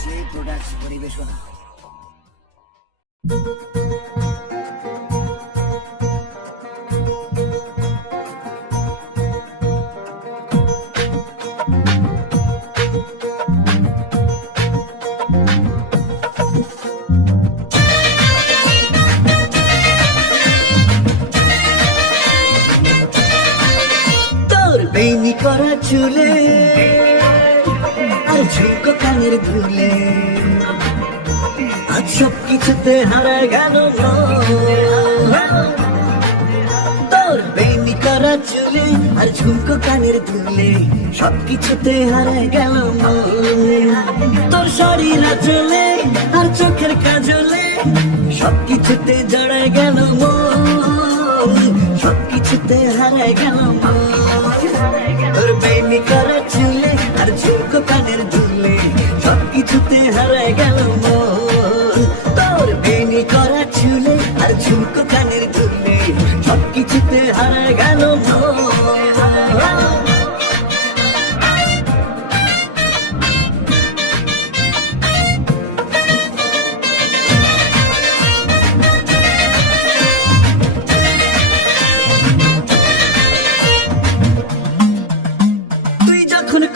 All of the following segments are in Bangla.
যে প্রোডাক্টস পরিবেশনা। তোর বেনি করা চুলে আর ঝুঁকো কানের ধুলে, আজ সব কিছুতে হারায় গেল তোর বেনি করা চুলে আর ঝুঁকো কানের ধুলে, সব কিছুতে হারায় গেল তোর শরীর চলে আর চোখের কাজলে, সব কিছুতে জড়ায় গেল সব কিছুতে হারায় গেল তোর বেনি করা চুলে আর ঝুঁকো কানের ধুলে, সব কিছুতে হারায় গেল তোর বেনি করা চুলে আর ঝুঁকো কানের ধুলে, সব কিছুতে হারায় গেল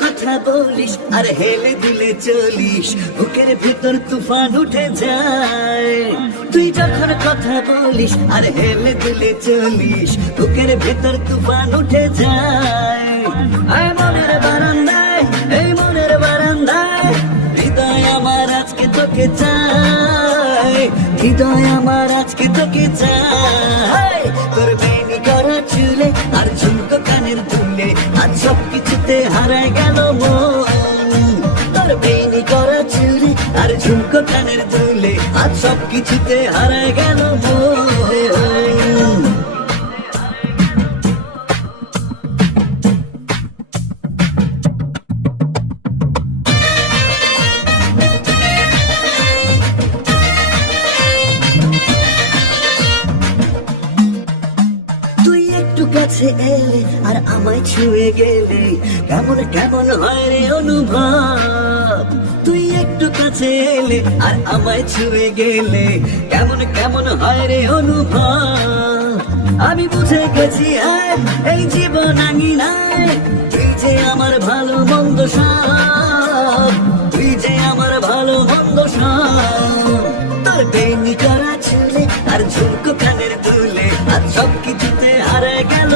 কথা বলিস আর হেলে দিলে চলিস, বুকের ভিতর তুফান উঠে যায়। তুই যখন কথা বলিস আর হেলে দিলে চলিস, বুকের ভিতর তুফান উঠে যায়। আয় মনের বারান্দায়, এই মনের বারান্দায়, হৃদয় আমার আজকে তোকে চায়, হৃদয় আমার আজকে তোকে চায়। তোর বেনি করা চুলে আর ঝুঁকো কানের ধুলে, আজ সব কিছুতে হারায় গেল তোর বেনি করা চুলে আর ঝুঁকো কানের ধুলে, আজ সব কিছুতে হারায় গেল কাছে এলে আর আমায় ছুঁয়ে গেলে, কেমন কেমন হয় রে অনুভব। তুই একটু কাছে এলে আর আমায় ছুঁয়ে গেলে, কেমন কেমন হয় রে অনুভব। আমি বুঝে গেছি এই জীবন আঙিনায়, তুই যে আমার ভালো মন্দ সব, তুই যে আমার ভালো মন্দ সব। তোর বেনি করা চুলে আর ঝুঁকো কানের দুলে, আর সব কিছুতে হারায় গেল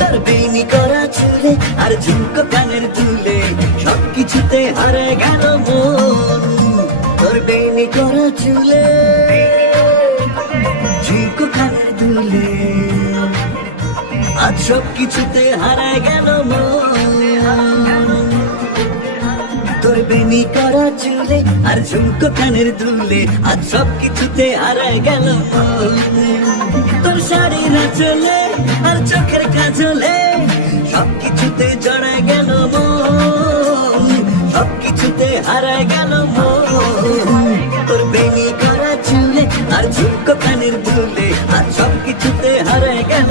তোর বেনি করা চুলে আর ঝুঁকো কানের দুলে, সব কিছুতে হারায় গেল তোর বেনি করা চুলে ঝুঁকো কানের দুলে, আজ সব কিছুতে হারায় গেল তোর বেনি করা চুলে আর ঝুঁকো কানের দুলে, আজ সব কিছুতে হারায় গেল তোর শাড়ির চলে আর চোখের কাজলে, সব কিছুতে জড়ায় গেল সব কিছুতে হারায় গেল তোর বেনি করা চুলে আর ঝুঁকো কানের দুলে, আজ সব কিছুতে হারায় গেল